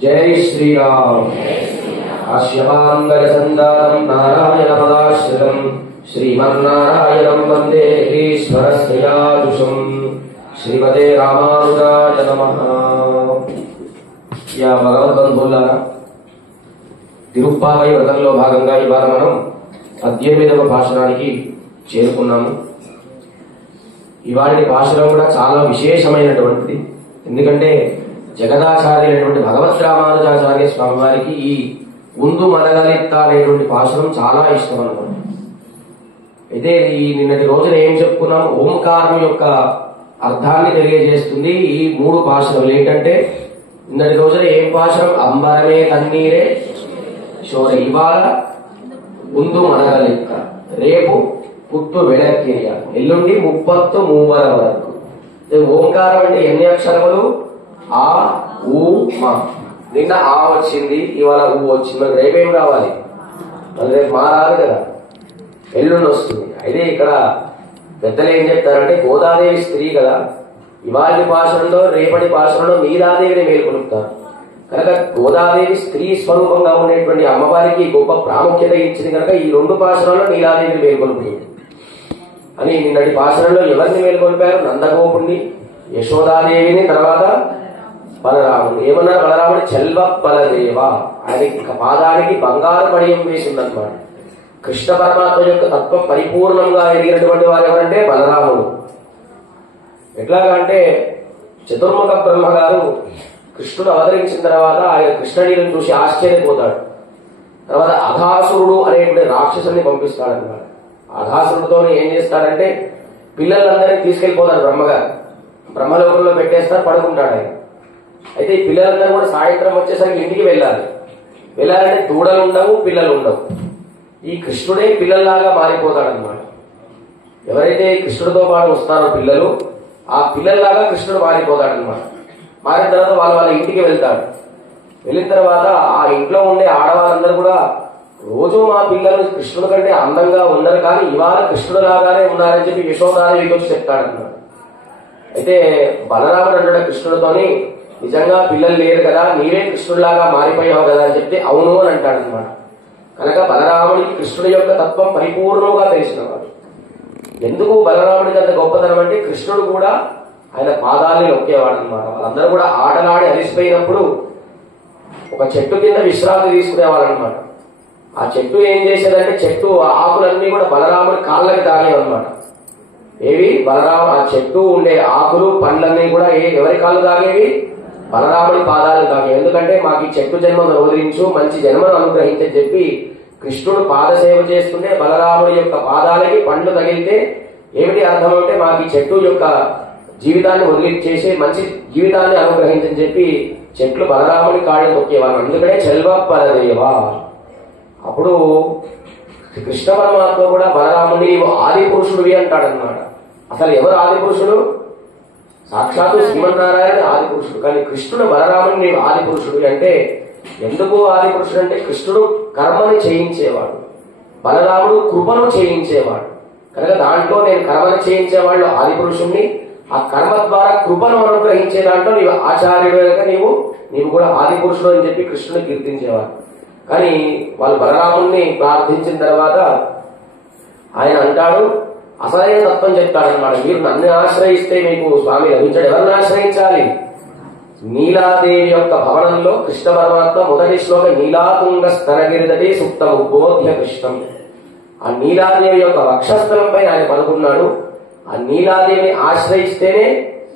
जय श्री राम। आश्यमांगलसंदानं नारायण पदाश्रितं श्रीमन्नारायणं वन्दे ईश्वरस्याजुषं श्रीमते रामानुजाय नमः। या భగవద్బంధువులారా, తిరుప్పావై వ్రతంలో భాగంగా ఇవాళ మనం 18వ భాషణానికి చేరుకున్నాము. ఇవాళ భాషలో కూడా చాలా విశేషమైనటువంటిది. ఎందుకంటే జగదాచార్యులైనటువంటి భగవద్ రామానుజాచార్య స్వామి వారికి ఈ ఉందు మనగలిత్త అనేటువంటి భాషణం చాలా ఇష్టం అన్నమాట. అయితే ఈ నిన్నటి రోజున ఏం చెప్పుకున్నాం, ఓంకారం యొక్క అర్థాన్ని తెలియజేస్తుంది ఈ 3 భాషలు. ఏంటంటే నిన్నటి రోజున ఏం భాషణం, అంబరమే తన్నీరే శోర. ఇవాళ ఉందు మనగలిత్త, రేపు పుట్టు వెనక్కిరియ, ఎల్లుండి 33 వరకు. ఓంకారం అంటే ఎన్ని అక్షరములు? ఆ, ఊ, మా. నిన్న ఆ వచ్చింది, ఇవాళ ఊ వచ్చింది. మరి రేపేం రావాలి? మరి రేపు మా రాదు కదా, ఎల్లుండి వస్తుంది. అయితే ఇక్కడ పెద్దలు ఏం చెప్తారంటే, గోదాదేవి స్త్రీ కదా, ఇవాళ భాషలో రేపటి భాషలో నీలాదేవిని మేల్కొలుపుతారు కనుక గోదాదేవి స్త్రీ స్వరూపంగా ఉండేటువంటి అమ్మవారికి గొప్ప ప్రాముఖ్యత ఇచ్చింది కనుక ఈ 2 భాషలలో నీలాదేవిని మేల్కొలుపుతుంది అని. నిన్నటి భాషలలో ఎవరిని మేల్కొల్పారు? నందగోపుణ్ణి, యశోదాదేవిని, తర్వాత బలరాముడు. ఏమన్నారు? బలరాముడు చెల్వ బలదేవ, ఆయన పాదానికి బంగారు పడియం వేసిందన్నమాట. కృష్ణ పరమాత్మ యొక్క తత్వం పరిపూర్ణంగా ఎదిగినటువంటి వారు ఎవరంటే బలరాముడు. ఎట్లాగా అంటే చతుర్ముఖ బ్రహ్మ గారు కృష్ణుడు అవతరించిన తర్వాత ఆయన కృష్ణుడిని చూసి ఆశ్చర్యపోతాడు. తర్వాత అఘాసురుడు అనేటువంటి రాక్షసుని పంపిస్తాడన్నమాట. అఘాసురుడితో ఏం చేస్తాడంటే పిల్లలందరినీ తీసుకెళ్లిపోతాడు బ్రహ్మగారు. బ్రహ్మలోకంలో పెట్టేస్తారు, పడుకుంటాడు ఆయన. అయితే ఈ పిల్లలందరూ కూడా సాయంత్రం వచ్చేసరికి ఇంటికి వెళ్ళాలంటే దూడలు ఉండవు, పిల్లలు ఉండవు. ఈ కృష్ణుడే పిల్లల్లాగా మారిపోతాడన్నమాట. ఎవరైతే కృష్ణుడితో పాటు వస్తారో పిల్లలు, ఆ పిల్లల్లాగా కృష్ణుడు మారిపోతాడన్నమాట. మారిన తర్వాత వాళ్ళ ఇంటికి వెళ్తాడు. వెళ్ళిన తర్వాత ఆ ఇంట్లో ఉండే ఆడవాళ్ళందరూ కూడా రోజు మా పిల్లలు కృష్ణుడి కంటే అందంగా ఉన్నారు, కానీ ఇవాళ కృష్ణుడు లాగానే ఉన్నారని చెప్పి యశోదాదేవికి వచ్చి చెప్తాడన్నమాట. అయితే బలరాముడు అంటాడు కృష్ణుడితోని, నిజంగా పిల్లలు లేరు కదా, నీవే కృష్ణుడిలాగా మారిపోయావు కదా అని చెప్తే అవును అని అంటాడు అనమాట. కనుక బలరాముడికి కృష్ణుడి యొక్క తత్వం పరిపూర్ణంగా తెలిసినవాడు. ఎందుకు బలరాముడికి అంత గొప్పతనం అంటే కృష్ణుడు కూడా ఆయన పాదాలని నొక్కేవాడు అనమాట. వాళ్ళందరూ కూడా ఆటలాడి అలిసిపోయినప్పుడు ఒక చెట్టు కింద విశ్రాంతి తీసుకునేవాళ్ళు అనమాట. ఆ చెట్టు ఏం చేసేదంటే చెట్టు ఆకులన్నీ కూడా బలరాముడి కాళ్ళకి తాగేవన్నమాట. ఏవి? ఆ చెట్టు ఉండే ఆకులు పండ్లన్నీ కూడా ఎవరి కాళ్ళు తాగేవి? బలరాముడి పాదాలు తాగేవి. ఎందుకంటే మాకు ఈ చెట్టు జన్మను వదిలించు, మంచి జన్మను అనుగ్రహించని చెప్పి కృష్ణుడు పాదసేవ చేస్తుంటే బలరాముడి యొక్క పాదాలకి పండ్లు తగిలితే ఏమిటి అర్థం అంటే మాకు ఈ చెట్టు యొక్క జీవితాన్ని వదిలించేసి మంచి జీవితాన్ని అనుగ్రహించని చెప్పి చెట్లు బలరాముడి కాళ్ళు తొక్కేవారు. అందుకనే చెల్వ బలదేవ. అప్పుడు కృష్ణ పరమాత్మ కూడా బలరాముని ఆది పురుషుడివి అంటాడనమాట. అసలు ఎవరు ఆది పురుషుడు? సాక్షాత్తు శ్రీమన్నారాయణ ఆది పురుషుడు. కానీ కృష్ణుడు బలరాముని నీవు ఆది పురుషుడు అంటే ఎందుకు ఆది పురుషుడు అంటే కృష్ణుడు కర్మని చేయించేవాడు, బలరాముడు కృపను చేయించేవాడు. కనుక దాంట్లో నేను కర్మను చేయించేవాళ్ళు ఆది పురుషుణ్ణి, ఆ కర్మ ద్వారా కృపను అనుగ్రహించే దాంట్లో నీవు ఆచార్యుడు కనుక నీవు కూడా ఆది పురుషుడు అని చెప్పి కృష్ణుని కీర్తించేవాడు. కానీ వాళ్ళు బలరాముణ్ణి ప్రార్థించిన తర్వాత ఆయన అంటాడు, అసలైన తత్వం చెప్తాడనమాట. మీరు నన్ను ఆశ్రయిస్తే మీకు స్వామి లభించాడు. ఎవరిని ఆశ్రయించాలి? నీలాదేవి యొక్క భవనంలో కృష్ణ పరమాత్మ మొదటి శ్లోక నీలాతుంగ స్తనగిరిదటి సుప్తం ఉద్బోధ్య కృష్ణం. ఆ నీలాదేవి యొక్క వక్షస్థలంపై ఆయన పడుకున్నాడు. ఆ నీలాదేవిని ఆశ్రయిస్తేనే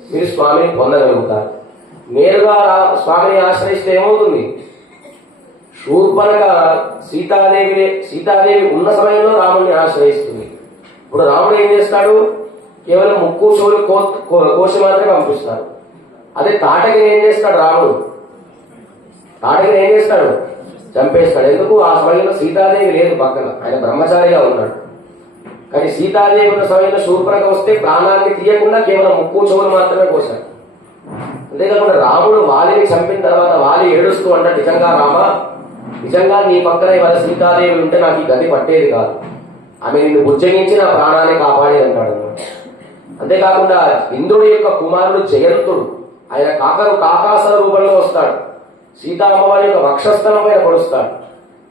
మీరు స్వామిని పొందగలుగుతారు. నేరుగా స్వామిని ఆశ్రయిస్తే ఏమవుతుంది? శూర్పణఖ సీతాదేవి ఉన్న సమయంలో రాముడిని ఆశ్రయిస్తుంది. ఇప్పుడు రాముడు ఏం చేస్తాడు? కేవలం ముక్కు చెవులు కోసి మాత్రమే పంపిస్తాడు. అదే తాటగిరి ఏం చేస్తాడు? రాముడు తాటగిరి ఏం చేస్తాడు? చంపేస్తాడు. ఎందుకు? ఆ సమయంలో సీతాదేవి లేదు పక్కన, ఆయన బ్రహ్మచారిగా ఉన్నాడు. కానీ సీతాదేవి ఉన్న సమయంలో శూర్పణఖ వస్తే ప్రాణాన్ని తీయకుండా కేవలం ముక్కు చెవులు మాత్రమే కోశాడు. అంతేకాకుండా రాముడు వాలిని చంపిన తర్వాత వాలి ఏడుస్తూ అంటాడు, నిజంగా రామా, నిజంగా నీ పక్కన ఇవాళ సీతాదేవి ఉంటే నాకు ఈ గతి పట్టేది కాదు, ఆమె నిన్ను బుజ్జగించి నా ప్రాణాన్ని కాపాడేది అంటాడు. అంతేకాకుండా ఇంద్రుడి యొక్క కుమారుడు జయంతుడు ఆయన కాకాసర రూపంలో వస్తాడు. సీతా అమ్మవారి యొక్క వక్షస్థలం పైన పొడుస్తాడు.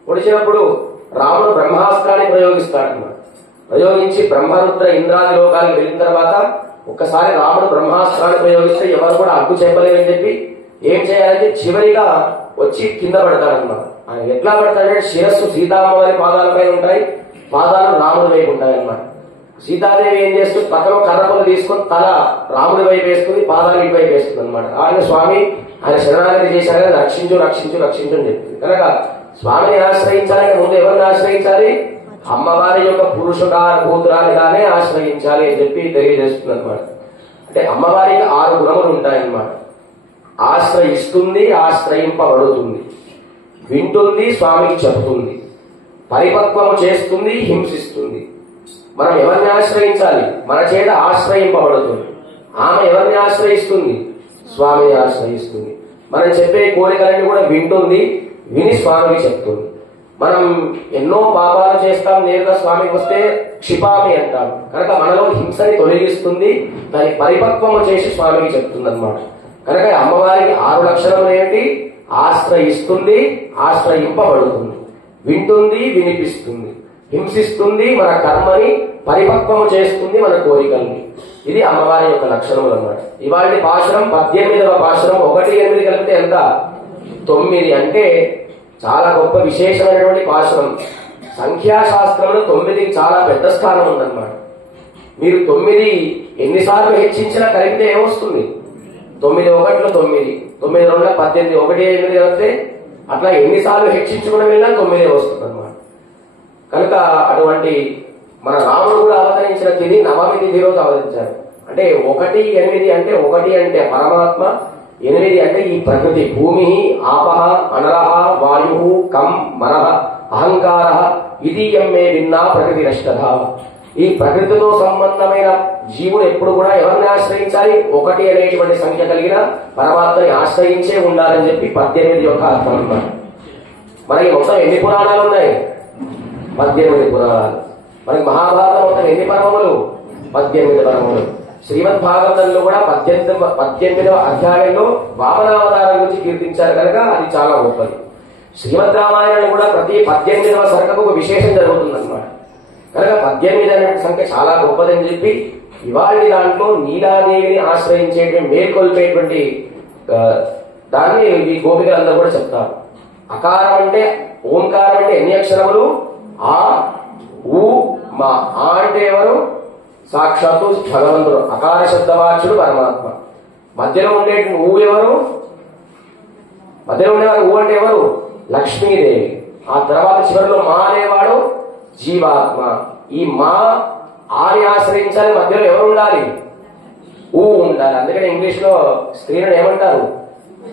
పొడిచినప్పుడు రాముడు బ్రహ్మాస్త్రాన్ని ప్రయోగిస్తాడన్నమాట. ప్రయోగించి బ్రహ్మరుద్ర ఇంద్రాది లోకానికి వెళ్ళిన తర్వాత ఒక్కసారి రాముడు బ్రహ్మాస్త్రాన్ని ప్రయోగిస్తే ఎవరు కూడా అడ్డు చెప్పలేదని చెప్పి ఏం చేయాలంటే చివరిగా వచ్చి కింద పడతాడన్నమాట. ఆయన ఎట్లా పడతాడంటే శిరస్సు సీతామ్మవారి పాదాలపై ఉంటాయి, పాదాలు రాముడి వైపు ఉంటాయి అన్నమాట. సీతాదేవి ఏం చేస్తుంది, పక్కన కర్రపులు తీసుకుని తల రాముడి వైపు వేసుకుని పాదాలు ఇటు వైపు వేస్తుంది అనమాట. ఆయన స్వామి ఆయన శరణాగతి చేశారు కదా, రక్షించు రక్షించు రక్షించు అని చెప్తుంది. కనుక స్వామిని ఆశ్రయించాలంటే ముందు ఎవరిని ఆశ్రయించాలి, అమ్మవారి యొక్క పురుషకారభూతురాలిగానే ఆశ్రయించాలి అని చెప్పి తెలియజేస్తుంది అనమాట. అంటే అమ్మవారికి 6 గుణములు ఉంటాయన్నమాట. ఆశ్రయిస్తుంది, ఆశ్రయింపబడుతుంది, వింటుంది, స్వామికి చెబుతుంది, పరిపక్వము చేస్తుంది, హింసిస్తుంది. మనం ఎవరిని ఆశ్రయించాలి, మన చేత ఆశ్రయింపబడుతుంది. ఆమె ఎవరిని ఆశ్రయిస్తుంది, స్వామిని ఆశ్రయిస్తుంది. మనం చెప్పే కోరికలన్నీ కూడా వింటుంది, విని స్వామికి చెప్తుంది. మనం ఎన్నో పాపాలు చేస్తాం, నేరుగా స్వామికి వస్తే క్షిపామి అంటాం. కనుక మనలో హింసని తొలగిస్తుంది, దాన్ని పరిపక్వము చేసి స్వామికి చెప్తుంది అనమాట. కనుక అమ్మవారికి 6 లక్షణములు ఏంటి, ఆశ్రయిస్తుంది, ఆశ్రయింపబడుతుంది, వింటుంది, వినిపిస్తుంది, హింసిస్తుంది, మన కర్మని పరిపక్వము చేస్తుంది, మన కోరికల్ని. ఇది అమ్మవారి యొక్క లక్షణములు అన్నమాట. ఇవాళ పాశురం 18వ పాశురం 1, 8 కలిపితే ఎంత, 9. అంటే చాలా గొప్ప విశేషమైనటువంటి పాశురం. సంఖ్యాశాస్త్రంలో 9కి చాలా పెద్ద స్థానం ఉందన్నమాట. మీరు 9 ఎన్నిసార్లు హెచ్చించినా కలిపితే ఏమొస్తుంది, 9 1 9, 9 2 18, 1 8 కలిపితే అట్లా ఎన్నిసార్లు హెచ్చించుకుని వెళ్ళినా 9 వస్తుంది అన్నమాట. కనుక అటువంటి మన రాముడు కూడా అవతరించిన తిథి నవమి తిథి రోజు అవతరించారు. అంటే 1 8 అంటే 1 అంటే పరమాత్మ, 8 అంటే ఈ ప్రకృతి. భూమి ఆపహ అనరహ వాయు కం మనః అహంకార ఇదీయం మే విన్నా ప్రకృతి రష్టధ. ఈ ప్రకృతితో సంబంధమైన జీవుడు ఎప్పుడు కూడా ఎవరిని ఆశ్రయించాలి, 1 అనేటువంటి సంఖ్య కలిగిన పరమాత్మని ఆశ్రయించే ఉండాలని చెప్పి 18 యొక్క అర్థం అన్నమాట. మనకి మొత్తం ఎన్ని పురాణాలు ఉన్నాయి, 18 పురాణాలు. మనకి మహాభారతం మొత్తం ఎన్ని పర్వములు, 18 పర్వములు. శ్రీమద్ భాగవతంలో కూడా 18వ అధ్యాయంలో వామనావతారం గురించి కీర్తించారు కనుక అది చాలా గొప్పది. శ్రీమద్ రామాయణంలో కూడా ప్రతి 18వ సర్గకు ఒక విశేషం జరుగుతుందన్నమాట. కనుక 18 అనే సంఖ్య చాలా గొప్పదని చెప్పి ఇవాళ దాంట్లో నీలాదేవిని ఆశ్రయించేటువంటి మేల్కొల్పేటువంటి దాన్ని ఈ గోపికలందరూ కూడా చెప్తారు. అకారం అంటే ఓంకారం అంటే ఎన్ని అక్షరములు, ఆ ఊ మా. ఆ అంటే ఎవరు, సాక్షాత్తు భగవంతుడు, అకార శబ్దవాచ్యుడు పరమాత్మ. మధ్యలో ఉండే ఊ ఎవరు, మధ్యలో ఉండేవారు ఊ అంటే ఎవరు, లక్ష్మీదేవి. ఆ తర్వాత చివరిలో మా అనేవాడు జీవాత్మ. ఈ మా ఆని ఆశ్రయించాలి, మధ్యలో ఎవరు ఉండాలి, ఊ ఉండాలి. అందుకని ఇంగ్లీష్ లో స్త్రీలను ఏమంటారు,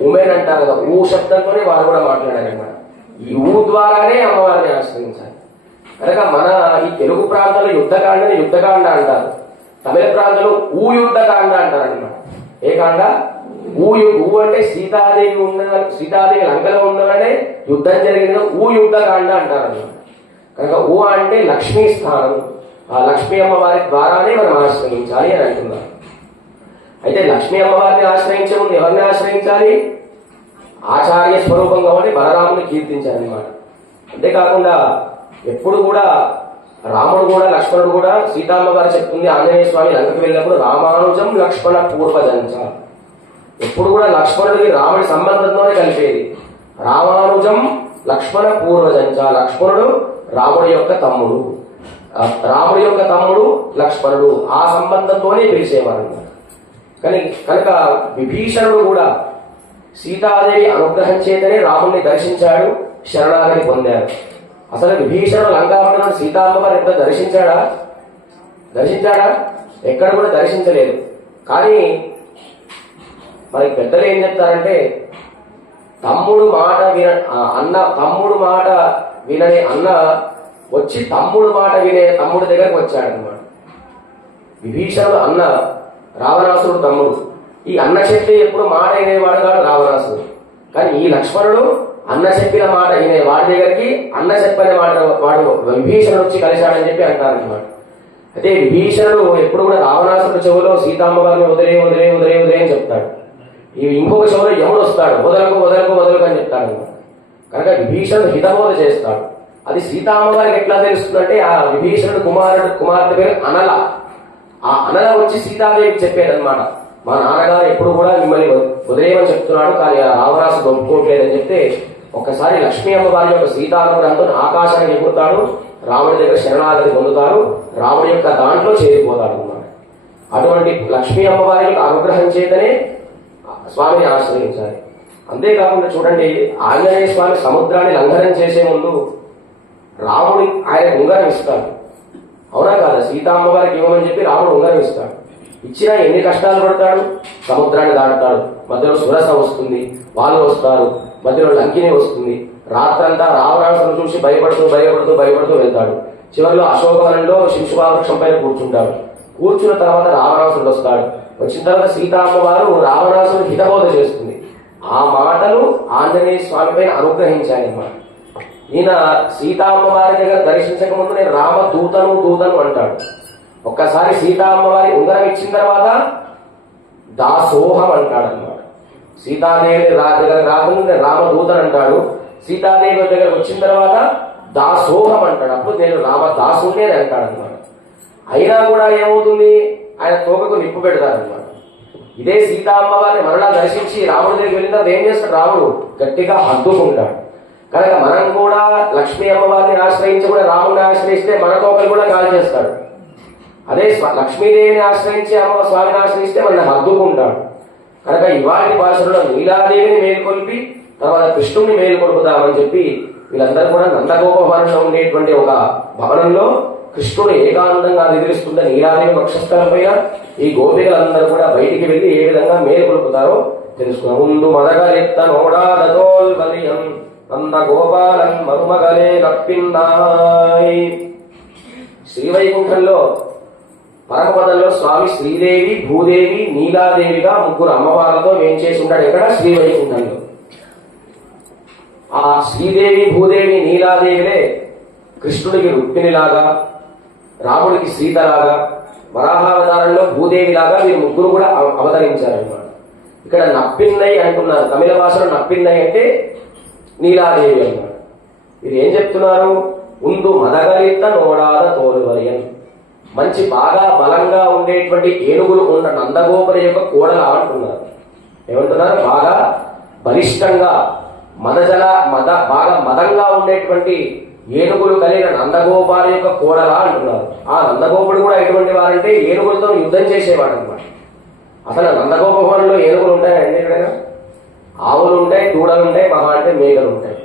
ఉమెన్ అంటారు కదా. ఊ శబ్దంతోనే వారు కూడా మాట్లాడారన్నమాట. ఈ ఊ ద్వారానే అమ్మవారిని ఆశ్రయించాలి. కనుక మన ఈ తెలుగు ప్రాంతంలో యుద్ధకాండని యుద్ధకాండ అంటారు, తమిళ ప్రాంతంలో ఊ యుద్ధకాండ అంటారు అనమాట. ఏ కాండ, ఊ అంటే సీతాదేవి లంకలో ఉండగానే యుద్ధం జరిగింది, ఊ యుద్ధకాండ అంటారు అనమాట. కనుక ఊ అంటే లక్ష్మీ స్థానం, ఆ లక్ష్మీ అమ్మవారి ద్వారానే మనం ఆశ్రయించాలి అని అంటున్నారు. అయితే లక్ష్మీ అమ్మవారిని ఆశ్రయించే ముందు ఎవరిని ఆశ్రయించాలి, ఆచార్య స్వరూపంగా ఉండి బలరాముని కీర్తించాలన్నమాట. అంతేకాకుండా ఎప్పుడు కూడా రాముడు కూడా లక్ష్మణుడు కూడా, సీతామ్మ గారు చెప్తుంది ఆంజనేయ స్వామి లంకకు వెళ్ళినప్పుడు రామానుజం లక్ష్మణ పూర్వజంచ. ఎప్పుడు కూడా లక్ష్మణుడికి రాముడి సంబంధంతోనే కలిపేది. రామానుజం లక్ష్మణ పూర్వజంచ, లక్ష్మణుడు రాముడి యొక్క తమ్ముడు, రాముడి యొక్క తమ్ముడు లక్ష్మణుడు, ఆ సంబంధంతోనే పిలిచేవారు. కనుక విభీషణుడు కూడా సీతాదేవి అనుగ్రహం చేతనే రాముడిని దర్శించాడు, శరణాగతి పొందాడు. అసలు విభీషణుడు లంకాపట్టణుడు సీతామ్మవారు ఎక్కడ దర్శించాడా, ఎక్కడ కూడా దర్శించలేదు. కానీ మరి పెద్దలు ఏం చెప్తారంటే, తమ్ముడు మాట వినని అన్న వచ్చి తమ్ముడు మాట వినే తమ్ముడి దగ్గరకు వచ్చాడనమాట. విభీషణుడు అన్న, రావణాసురుడు తమ్ముడు. ఈ అన్న చెప్పి ఎప్పుడు మాట వినేవాడు కాదు రావణాసురుడు. కానీ ఈ లక్ష్మణుడు అన్న చెప్పిన మాట వినే వాడి దగ్గరికి అన్న చెప్పిన మాట వాడు విభీషణుడు వచ్చి కలిశాడని చెప్పి అంటారనమాట. అయితే విభీషణుడు ఎప్పుడు కూడా రావణాసురుడు చెవులో సీతామ్మ గారిని వదిలే వదిలే వదిలే వదిలే అని చెప్తాడు. ఈ ఇంకొక చెవులో యముడు వస్తాడు, వదలకు వదలకు వదలకు అని చెప్తాడు. కనుక విభీషణుడు హితబోధ చేస్తాడు. అది సీతామ్మగారికి ఎట్లా తెలుస్తుందంటే ఆ విభీషణుడు కుమార్తె పేరు అనల. ఆ అనల వచ్చి సీతాదేవికి చెప్పేదన్నమాట, మా నాన్నగారు ఎప్పుడు కూడా మిమ్మల్ని వదిలేయమని చెప్తున్నాడు, కానీ ఆ రావణాసు ఒప్పుకోవట్లేదని చెప్తే ఒక్కసారి లక్ష్మీ అమ్మవారి యొక్క సీతానుగ్రహంతో ఆకాశానికి ఎగురుతాడు, రాముడి దగ్గర శరణాగతి పొందుతారు, రాముడి యొక్క దాంట్లో చేరిపోతాడు అన్నమాట. అటువంటి లక్ష్మీ అమ్మవారి యొక్క అనుగ్రహం చేతనే స్వామిని ఆశ్రయించాలి. అంతేకాకుండా చూడండి, ఆంజనేయ స్వామి సముద్రాన్ని లంఘనం చేసే ముందు రాముడి ఆయన ఉంగరం ఇస్తాడు, అవునా కాదా? సీతామ్మవారికి ఇవ్వమని చెప్పి రాముడు ఉంగరం ఇస్తాడు. ఇచ్చినా ఎన్ని కష్టాలు పడతాడు, సముద్రాన్ని దాటుతాడు, మధ్యలో సురస వస్తుంది, వాళ్ళు వస్తారు, మధ్యలో లంకిని వస్తుంది, రాత్రంతా రావణాసురుని చూసి భయపడుతూ భయపడుతూ భయపడుతూ వెళ్తాడు. చివరిలో అశోకవనంలో శిశుపావృక్షం పైన కూర్చుంటాడు. కూర్చున్న తర్వాత రావణాసురుడు వస్తాడు. వచ్చిన తర్వాత సీతామ్మవారు రావణాసురుడు హితబోధ చేస్తుంది. ఆ మాటలు ఆంజనేయ స్వామి పైన అనుగ్రహించాయన్నమాట. ఈయన సీతామ్మవారి దగ్గర దర్శించక ముందు నేను రామ దూతను అంటాడు. ఒక్కసారి సీతామ్మవారి ఉంగరం ఇచ్చిన తర్వాత దాసోహం అంటాడు అన్నమాట. సీతాదేవి దగ్గర రాకుండా నేను రామదూతను అంటాడు. సీతాదేవి దగ్గర వచ్చిన తర్వాత దాసోహం అంటాడు. అప్పుడు నేను రామదాసునే అంటాడు అనమాట. అయినా కూడా ఏమవుతుంది, ఆయన తోకకు నిప్పు పెడతారనమాట. ఇదే సీతామ్మవారిని మరలా దర్శించి రాముడి దగ్గరికి వెళ్ళిన తర్వాత ఏం చేస్తాడు, రాముడు గట్టిగా హద్దుకుంటాడు. కనుక మనం కూడా లక్ష్మీ అమ్మవారిని ఆశ్రయించి కూడా రాముడిని ఆశ్రయిస్తే మన తోకలు కూడా గాలి చేస్తాడు. అదే లక్ష్మీదేవిని ఆశ్రయించి అమ్మ స్వామిని ఆశ్రయిస్తే మన హద్దుకుంటాడు. కనుక ఇవాళ భాషలో నీలాదేవిని మేలుకొల్పి తర్వాత కృష్ణుడిని మేలుకొల్పుతామని చెప్పి వీళ్ళందరూ కూడా నందగోపవనంలో ఉండేటువంటి ఒక భవనంలో కృష్ణుడు ఏకాంతంగా నిద్రిస్తున్న నీలాదేవి వక్షస్థలం పైన ఈ గోపికలందరూ కూడా బయటికి వెళ్లి ఏ విధంగా మేలుకొల్పుతారో తెలుసుకున్నాం. ముందు మదగలెత్త నోడాదోల్వలియం నంద గోపాలన్ మరుమగలే నప్పిన్నాయ్. శ్రీవైకుంఠంలో పరమపదంలో స్వామి శ్రీదేవి, భూదేవి, నీలాదేవిగా ముగ్గురు అమ్మవార్లతో వేంచేసి ఉంటాడు. ఎక్కడ? శ్రీవైకుంఠంలో. ఆ శ్రీదేవి, భూదేవి, నీలాదేవిలే కృష్ణుడికి రుక్మిణిలాగా, రాముడికి సీతలాగా, వరాహావతారంలో భూదేవిలాగా వీరు ముగ్గురు కూడా అవతరించారన్నమాట. ఇక్కడ నప్పిన్నై అంటున్నారు. తమిళ భాషలో నప్పిన్నై అంటే నీలాదేవి అన్నమాట. ఇది ఏం చెప్తున్నారు? ముందు మదగలిత నోడాద తోలువరియన్, మంచి బాగా బలంగా ఉండేటువంటి ఏనుగులు ఉన్న నందగోపురి యొక్క కోడల అంటున్నారు. ఏమంటున్నారు? బాగా బలిష్టంగా బాగా మదంగా ఉండేటువంటి ఏనుగులు కలిగిన నందగోపాల యొక్క కోడల అంటున్నారు. ఆ నందగోపుడు కూడా ఎటువంటి వారంటే ఏనుగులతో యుద్ధం చేసేవాడు అనమాట. అసలు నందగోపవనంలో ఏనుగులు ఉంటాయండి ఎక్కడైనా? ఆవులు ఉంటాయి, దూడలు ఉంటాయి, మహా అంటే మేకలు ఉంటాయి.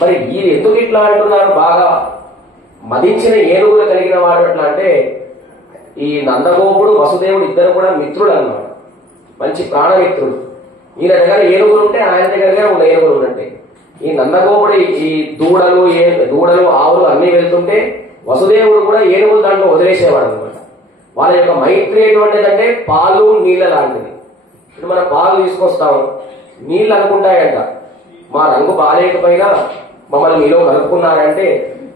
మరి వీరు ఎందుకు ఇట్లా అంటున్నారు? బాగా మదించిన ఏనుగులు కలిగిన వాడు ఎట్లా అంటే, ఈ నందగోపుడు వసుదేవుడు ఇద్దరు కూడా మిత్రుడు అన్నమాట, మంచి ప్రాణమిత్రుడు. ఈయన దగ్గర ఏనుగులు ఉంటే ఆయన దగ్గర ఉన్న ఏనుగులు ఉన్నట్టే. ఈ నందగోపుడు ఈ దూడలు ఆవులు అన్ని వెళ్తుంటే వసుదేవుడు కూడా ఏనుగులు దాంట్లో వదిలేసేవాడు అనమాట. వాళ్ళ యొక్క మైత్రి ఎటువంటిదంటే పాలు నీళ్ళ లాంటిది. ఇప్పుడు మనం పాలు తీసుకొస్తాము, నీళ్ళు అనుకుంటాయంట మా రంగు బాలేకపోయినా మమ్మల్ని మీలో కలుపుకున్నారంటే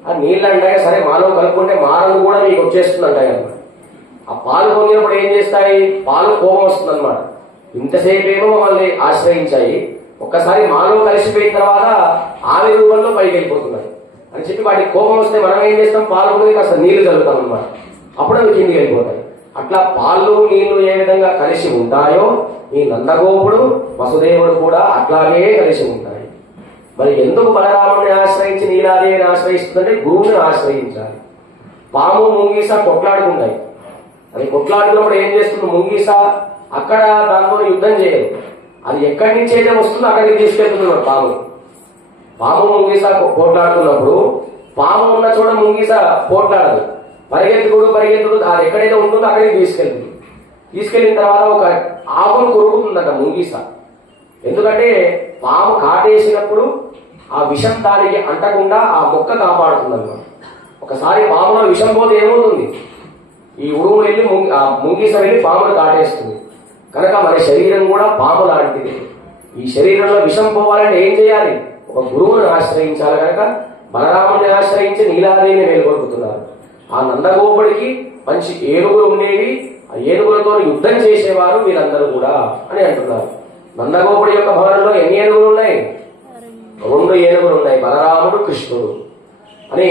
ఆ నీళ్ళు అంటాయి. సరే మాలో కలుపుకుంటే మా రంగు కూడా మీకు వచ్చేస్తుంది అంటాయి అనమాట. ఆ పాలు పొంగినప్పుడు ఏం చేస్తాయి? పాలు కోపం వస్తుంది అనమాట. ఇంతసేపు ఏమో మమ్మల్ని ఆశ్రయించాయి, ఒక్కసారి మాలో కలిసిపోయిన తర్వాత ఆవి రూపంలో పైకి వెళ్ళిపోతున్నాయి అని చెప్పి వాటికి కోపం వస్తే మనం ఏం చేస్తాం? పాలు పొంగి కాస్త నీళ్లు చల్లుతాం అనమాట. అప్పుడు అవి కిందికి వెళ్ళిపోతాయి. అట్లా పాలు నీళ్లు ఏ విధంగా కలిసి ఉంటాయో ఈ నందగోపుడు వసుదేవుడు కూడా అట్లాగే కలిసి ఉంటాయి. మరి ఎందుకు బలరాముడిని ఆశ్రయించి నీలాదేవిని ఆశ్రయిస్తుందంటే గురువుని ఆశ్రయించాలి. పాము ముంగీస కొట్లాడుకుంటాయి. అది కొట్లాడుకున్నప్పుడు ఏం చేస్తుంది? ముంగీస అక్కడ దాంతో యుద్ధం చేయదు. అది ఎక్కడి నుంచి అయితే వస్తుందో అక్కడికి తీసుకెళ్తున్నాడు పాము ముంగీస పోట్లాడుతున్నప్పుడు పాము ఉన్న చోట ముంగీస పోట్లాడదు. పరిగెత్తుడు అది ఎక్కడైతే ఉంటుందో అక్కడికి తీసుకెళ్లిన తర్వాత ఒక ఆకును కొరుకుతుందట ముంగీస. ఎందుకంటే పాము కాటేసినప్పుడు ఆ విషం దానికి అంటకుండా ఆ మొక్క కాపాడుతుంది అన్నమాట. ఒకసారి పాములో విషం పోతే ఏమవుతుంది? ఈ ఉడుము వెళ్ళి ముంగీస వెళ్ళి పామును కాటేస్తుంది. కనుక మన శరీరం కూడా పాము లాంటిది. ఈ శరీరంలో విషం పోవాలంటే ఏం చేయాలి? ఒక గురువుని ఆశ్రయించాలి. కనుక బలరాముని ఆశ్రయించి నీలాదేవిని మేల్కొల్పుతున్నారు. ఆ నందగోపుడికి మంచి ఏనుగులు ఉండేవి, ఆ ఏనుగులతో యుద్ధం చేసేవారు వీరందరూ కూడా అని అంటున్నారు. నందగోపుడి యొక్క భవనంలో ఎన్ని ఏనుగులు ఉన్నాయి? 2 ఏనుగులు ఉన్నాయి. బలరాముడు, కృష్ణుడు అని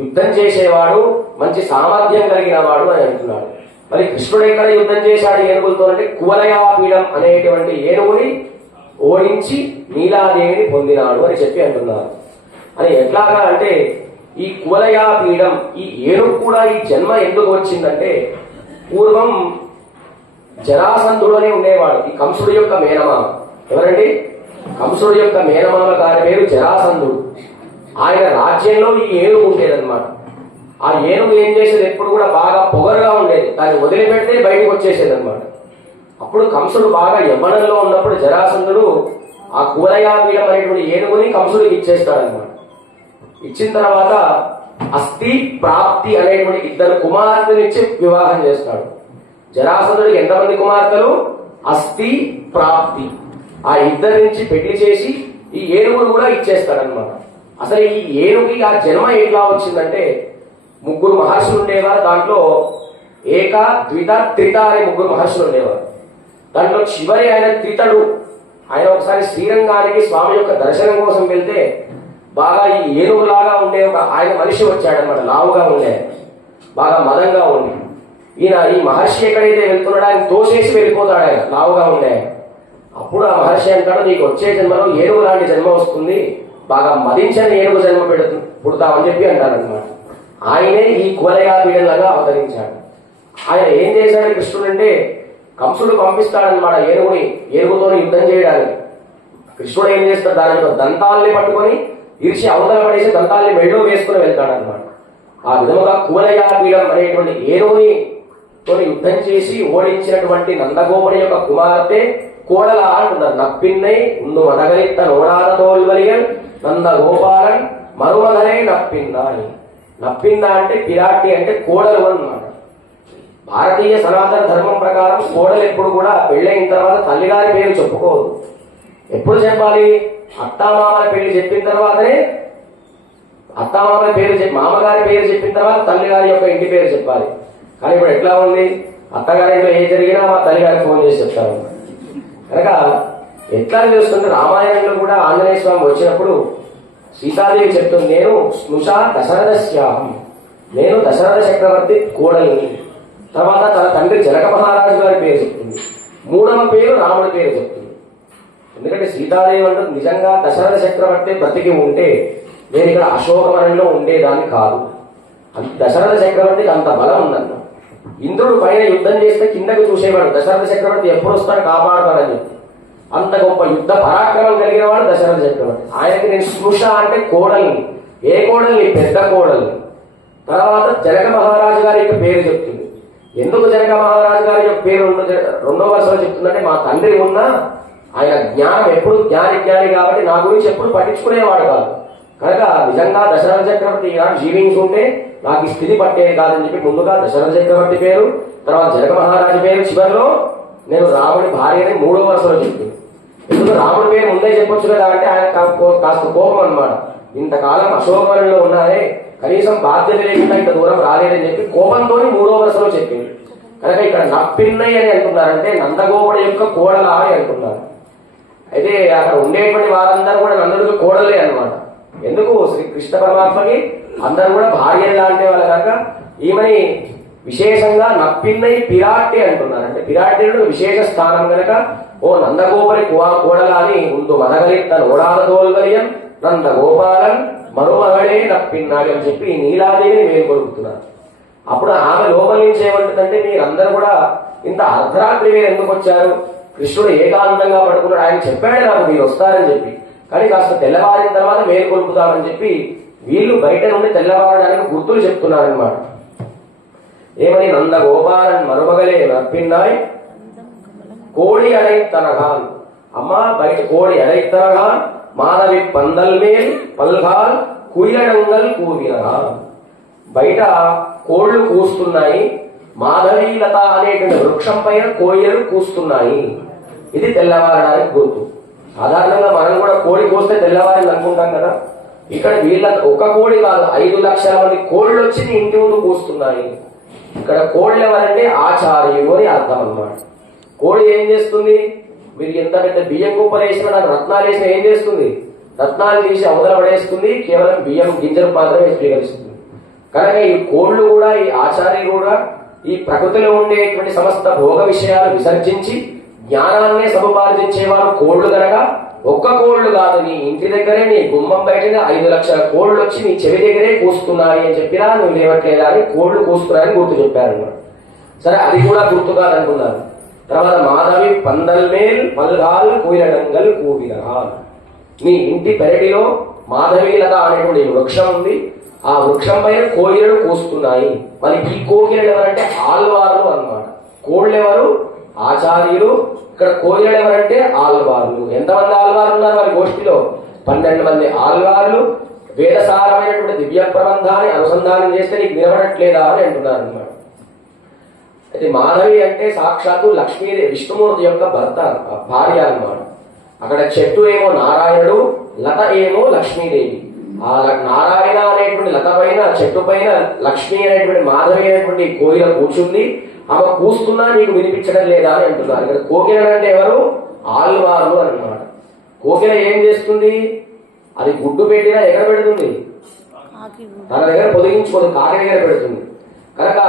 యుద్ధం చేసేవాడు, మంచి సామర్థ్యం కలిగిన వాడు అని అంటున్నాడు. మరి కృష్ణుడు ఎక్కడ యుద్ధం చేశాడు ఏనుగులతో అంటే కువలయాపీడం అనేటువంటి ఏనుగుని ఓడించి నీలాదేవిని పొందినాడు అని చెప్పి అంటున్నారు. అని ఎట్లాగా అంటే ఈ కువలయాపీడం, ఈ ఏనుగు కూడా ఈ జన్మ ఎందుకు వచ్చిందంటే పూర్వం జరాసంధుడని ఉండేవాడు. ఈ కంసుడు యొక్క మేనమామ. ఎవరండి? కంసుడు యొక్క మేనమామ గారి పేరు జరాసంధుడు. ఆయన రాజ్యంలో ఈ ఏనుగు ఉండేదన్నమాట. ఆ ఏనుగు ఏం చేసేది? ఎప్పుడు కూడా బాగా పొగరుగా ఉండేది. దాన్ని వదిలిపెడితే బయటకు వచ్చేసేది అనమాట. అప్పుడు కంసుడు బాగా యవ్వనంలో ఉన్నప్పుడు జరాసంధుడు ఆ కువలయాపీడం అనేటువంటి ఏనుగుని కంసుడికి ఇచ్చేస్తాడనమాట. ఇచ్చిన తర్వాత అస్థి ప్రాప్తి అనేటువంటి 2 కుమార్తెనిచ్చి వివాహం చేస్తాడు. జరాసంధుడికి ఎంతమంది కుమార్తెలు? అస్థి, ప్రాప్తి. ఆ 2 నుంచి పెళ్లి చేసి ఈ ఏనుగును కూడా ఇచ్చేస్తాడనమాట. అసలు ఈ ఏనుగుకి ఆ జన్మ ఎట్లా వచ్చిందంటే 3 మహర్షులు ఉండేవారు. దాంట్లో ఏక, ద్విత, త్రిత అనే 3 మహర్షులు ఉండేవారు. దాంట్లో చివరి ఆయన త్రితడు. ఆయన ఒకసారి శ్రీరంగానికి స్వామి యొక్క దర్శనం కోసం వెళ్తే బాగా ఈ ఏనుగులాగా ఉండే ఒక ఆయన మనిషి వచ్చాడనమాట. లావుగా ఉండే, బాగా మదంగా ఉండి, ఈయన ఈ మహర్షి ఎక్కడైతే వెళ్తున్నాడో ఆయన తోసేసి వెళ్ళిపోతాడు ఆయన, లావుగా ఉండే. అప్పుడు ఆ మహర్షి అంటాడు, నీకు వచ్చే జన్మలో ఏనుగు లాంటి జన్మ వస్తుంది, బాగా మదించని ఏనుగు జన్మ పుడతామని చెప్పి అంటారనమాట. ఆయనే ఈ కువలయాపీడంలాగా అవతరించాడు. ఆయన ఏం చేశాడు కృష్ణుడు అంటే కంసుడు పంపిస్తాడనమాట ఏనుగుతో యుద్ధం చేయడానికి. కృష్ణుడు ఏం చేస్తాడు? దాని యొక్క దంతాల్ని పట్టుకొని ఇరిచి అవతల పడేసి దంతాల్ని మెళ్ళో వేసుకుని వెళ్తాడనమాట. ఆ విధముగా కువలయాపీడం అనేటువంటి ఏనుగునితో యుద్ధం చేసి ఓడించినటువంటి నందగోపుడి యొక్క కుమార్తె కోడల అంటున్నారు. నప్పిన్నై ఉండు మదగలిత్త నోడాల తోల్వలిగల్ నందగోపాలన్ మరుమగలే నప్పిన్నాయి. నప్పింద అంటే పిరాటి అంటే కోడలు అన్నమాట. భారతీయ సనాతన ధర్మం ప్రకారం కోడలు ఎప్పుడు కూడా పెళ్ళైన తర్వాత తల్లిగారి పేరు చెప్పుకోదు. ఎప్పుడు చెప్పాలి? అత్తామామల పేరు చెప్పిన తర్వాతనే అత్తామామల పేరు మామగారి పేరు చెప్పిన తర్వాత తల్లిగారి యొక్క ఇంటి పేరు చెప్పాలి. కానీ ఇప్పుడు ఎట్లా ఉంది? అత్తగారి ఇంట్లో ఏ జరిగినా మా తల్లిగారికి ఫోన్ చేసి చెప్తారు. కనుక ఎట్లా తెలుస్తుంది? రామాయణంలో కూడా ఆంజనేయ స్వామి వచ్చినప్పుడు సీతాదేవి చెప్తుంది, నేను స్నుషా దశరథస్యాహం, నేను దశరథ చక్రవర్తి కోడలిని. తర్వాత తన తండ్రి జనక మహారాజు గారి పేరు చెప్తుంది. 3వ పేరు రాముడి పేరు చెప్తుంది. ఎందుకంటే సీతాదేవి అంటే నిజంగా దశరథ చక్రవర్తి బ్రతికి ఉంటే నేను ఇక్కడ అశోకవనంలో ఉండేదాన్ని కాదు. దశరథ చక్రవర్తికి అంత బలం ఉందన్న. ఇంద్రుడు పైన యుద్ధం చేస్తే కిందకు చూసేవాడు, దశరథ చక్రవర్తి ఎప్పుడు వస్తాడు కాపాడతాడని చెప్పి. అంత గొప్ప యుద్ధ పరాక్రమం కలిగిన వాడు దశరథ చక్రవర్తి. ఆయనకి నేను స్పృశ అంటే కోడల్ని. ఏ కోడల్ని? పెద్ద కోడల్ని. తర్వాత జనక మహారాజు గారి యొక్క పేరు చెప్తుంది. ఎందుకు జనక మహారాజు గారి యొక్క పేరు 2వ వరుసలో చెప్తుందంటే మా తండ్రి ఉన్నా ఆయన జ్ఞానం ఎప్పుడు జ్ఞాని కాబట్టి నా గురించి ఎప్పుడు పట్టించుకునేవాడు కాదు. కనుక నిజంగా దశరథ చక్రవర్తి ఈనాడు జీవించుంటే నాకు ఈ స్థితి పట్టేది కాదని చెప్పి ముందుగా దశరథ చక్రవర్తి పేరు, తర్వాత జనక మహారాజు పేరు, చివరిలో నేను రాముడి భార్యని 3వ వరుసలో చెప్పింది. ఎందుకు రాముడి పేరు ముందే చెప్పొచ్చు కదా అంటే ఆయన కాస్త కోపం అనమాట. ఇంతకాలం అశోకవనంలో ఉన్నారే, కనీసం బాధ్యత లేకుండా ఇంత దూరం రాలేదని చెప్పి కోపంతో 3వ వరుసలో చెప్పింది. కనుక ఇక్కడ నప్పిన్నై అని అంటున్నారంటే నందగోపుడి యొక్క కోడల అని అంటున్నారు. అయితే అక్కడ ఉండేటువంటి వారందరూ కూడా నందుడికి కోడలే అనమాట. ఎందుకు? శ్రీ కృష్ణ పరమాత్మకి అందరూ కూడా భార్యలు లాంటి వాళ్ళు కనుక ఈమెని విశేషంగా నప్పిన్నై పిరాట్టి అంటున్నారు. అంటే పిరాటిలో విశేష స్థానం కనుక ఓ నందగోపురి కోడల అని ముందు మదగలిత్త నోడాల తోల్వలియం నందగోపాలన్ మరుమగడే నప్పిన్నాడు అని చెప్పి నీలాదేవిని మేల్కొలుపుతున్నారు. అప్పుడు ఆమె లోపల నుంచి ఏమంటుందంటే మీరందరూ కూడా ఇంత అర్ధరాత్రి మీరు ఎందుకు వచ్చారు? కృష్ణుడు ఏకాంతంగా పడుకున్నాడు, ఆయన చెప్పాడే నాకు మీరు వస్తారని చెప్పి. కానీ కాస్త తెల్లవారిన తర్వాత మేల్కొల్పుతామని చెప్పి వీళ్ళు బయట నుండి తెల్లవారడానికి గుర్తులు చెప్తున్నారనమాట. ఏమని? నందగోపాలన్ మరుమగలే నప్పిన్నాయ్ కోడి అడైత్తనగాన్. అమ్మా బయట కోడి అడైత్తనగాన్ మాధవి పందల్ మేల్ పల్గాల్ కుయిలడంగల్ కూవినగా. బయట కోళ్లు కూస్తున్నాయి, మాధవీలత అనేటువంటి వృక్షం పైన కోయిలలు కూస్తున్నాయి. ఇది తెల్లవారడానికి గుర్తు. సాధారణంగా మనం కూడా కోడి కోస్తే తెల్లవారిని అనుకుంటాం కదా. ఇక్కడ వీళ్ళ ఒక కోడి కాదు, 5 లక్షల మంది కోళ్ళు వచ్చి ఇంటి ముందు కూస్తున్నాయి. ఇక్కడ కోళ్ళు ఎవరంటే ఆచార్యులు అని అర్థం అన్నమాట. కోడి ఏం చేస్తుంది? మీరు ఎంత పెద్ద బియ్యం కుప్పలు వేసినా దాని రత్నాలు వేసినా ఏం చేస్తుంది? రత్నాలు తీసి అవతల పడేస్తుంది, కేవలం బియ్యం గింజలు మాత్రమే స్వీకరిస్తుంది. కనుక ఈ కోళ్లు కూడా, ఈ ఆచార్యులు కూడా ఈ ప్రకృతిలో ఉండేటువంటి సమస్త భోగ విషయాలు విసర్జించి జ్ఞానాన్నే సముపార్జించేవారు కోళ్లు కనుక ఒక్క కోళ్లు కాదు, నీ ఇంటి దగ్గరే, నీ గుమ్మం బయటనే 5 లక్షల కోళ్లు వచ్చి నీ చెవి దగ్గరే కూస్తున్నాయి అని చెప్పినా నువ్వు లేవట్లేదా అని కోళ్లు కూస్తున్నాయని గుర్తు చెప్పారన్నమాట. సరే, అది కూడా గుర్తు కాదనుకున్నారు. తర్వాత మాధవి పందల్మేల్ పల్గాల్ కూయడంగల్ కూవిరహాల్, నీ ఇంటి పెరటిలో మాధవీలత అనేటువంటి వృక్షం ఉంది, ఆ వృక్షం పైన కోయిలలు కూస్తున్నాయి. మరి ఈ కోకిలలు ఎవరంటే ఆల్వార్లు అన్నమాట. కోళ్ళు ఎవరు? ఆచార్యులు. ఇక్కడ కోయిలలు ఎవరంటే ఆల్వార్లు. ఎంతమంది ఆల్వార్లు ఉన్నారు వారి గోష్ఠిలో? 12 మంది ఆల్వార్లు. వేదసారమైనటువంటి దివ్య ప్రబంధాన్ని అనుసంధానం చేస్తే నీకు నిలబడట్లేదా అని అంటున్నారు అన్నమాట. అయితే మాధవి అంటే సాక్షాత్తు లక్ష్మీదేవి, విష్ణుమూర్తి యొక్క భార్య అన్నమాట. అక్కడ చెట్టు ఏమో నారాయణుడు, లత ఏమో లక్ష్మీదేవి. ఆ నారాయణ అనేటువంటి లత పైన, చెట్టు పైన లక్ష్మి అనేటువంటి మాధవి అనేటువంటి కోయిల కూర్చుంది. ఆమె కూస్తున్నా నీకు వినిపించడం లేదా అని అంటున్నారు. ఇక్కడ కోకిల అంటే ఎవరు? ఆల్వార్లు అన్నమాట. కోకిల ఏం చేస్తుంది? అది గుడ్డు పెట్టినా ఎక్కడ పెడుతుంది? తన దగ్గర పొదిగించుకోదు, కాకి దగ్గర పెడుతుంది. కనుక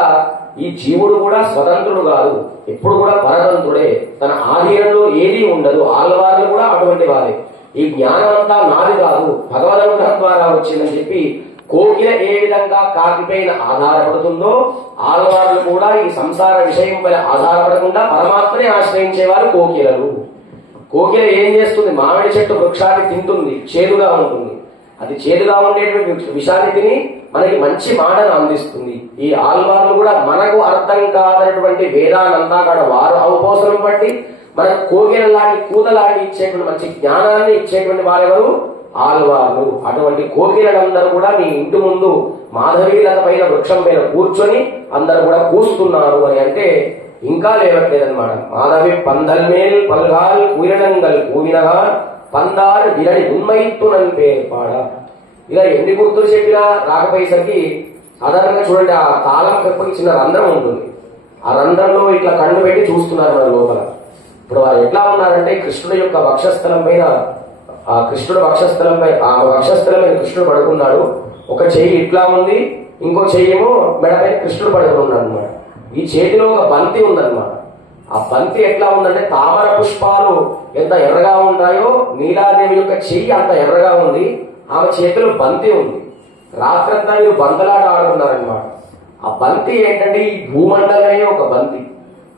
ఈ జీవుడు కూడా స్వతంత్రుడు కాదు, ఎప్పుడు కూడా పరతంత్రుడే. తన ఆధీనంలో ఏదీ ఉండదు. ఆల్వార్లు కూడా అటువంటి వారే. ఈ జ్ఞానం అంతా నాది కాదు, భగవదనుగ్రహం ద్వారా వచ్చిందని చెప్పి కోకిల ఏ విధంగా కాకిపైన ఆధారపడుతుందో ఆల్వార్లు కూడా ఈ సంసార విషయం పైన ఆధారపడకుండా పరమాత్మని ఆశ్రయించేవారు కోకిలలు. కోకిల ఏం చేస్తుంది? మామిడి చెట్టు వృక్షాన్ని తింటుంది, చేదుగా ఉంటుంది. అది చేదుగా ఉండేటువంటి విషాన్ని తిని మనకి మంచి మాటను అందిస్తుంది. ఈ ఆల్వార్లు కూడా మనకు అర్థం కాదనటువంటి వేదానంతా కూడా వారు అవపోసనం బట్టి మనకు కోకిల లాంటి కూతలాంటి ఇచ్చేటువంటి మంచి జ్ఞానాన్ని ఇచ్చేటువంటి వారెవరు? ఆల్వార్లు. అటువంటి కోకిలందరూ కూడా మీ ఇంటి ముందు మాధవీలత పైన వృక్షం పైన కూర్చొని అందరూ కూడా కూస్తున్నారు అని అంటే ఇంకా లేవట్లేదన్నమాట. మాధవి పందల్మేల్ పల్గాల్ కూయడంగల్ కూవినగా పందారు విరడి ఉన్మైత్తునని పేరు పాడ. ఇలా ఎన్ని గుర్తులు చెప్పినా రాకపోయేసరికి సాధారణంగా చూడండి, ఆ తాళం పెప్పకి చిన్న రంధ్రం ఉంటుంది. ఆ రంధ్రంలో ఇట్లా కళ్ళు పెట్టి చూస్తున్నారు మన లోపల. ఇప్పుడు వారు ఎట్లా ఉన్నారంటే కృష్ణుడు యొక్క వక్షస్థలం పైన, ఆ కృష్ణుడు వక్షస్థలంపై, ఆ వక్షస్థలం పైన కృష్ణుడు పడుకున్నాడు. ఒక చెయ్యి ఇట్లా ఉంది, ఇంకో చెయ్యేమో మెడపై కృష్ణుడు పడుకున్నాడు అనమాట. ఈ చేతిలో ఒక బంతి ఉందన్నమాట. ఆ బంతి ఎట్లా ఉందంటే తామర పుష్పాలు ఎంత ఎర్రగా ఉంటాయో నీలాదేవి యొక్క చెయ్యి అంత ఎర్రగా ఉంది. ఆమె చేతిలో బంతి ఉంది. రాత్రంతా మీరు బంతలాట ఆడుకున్నారనమాట. ఆ బంతి ఏంటంటే ఈ భూమండలమే ఒక బంతి.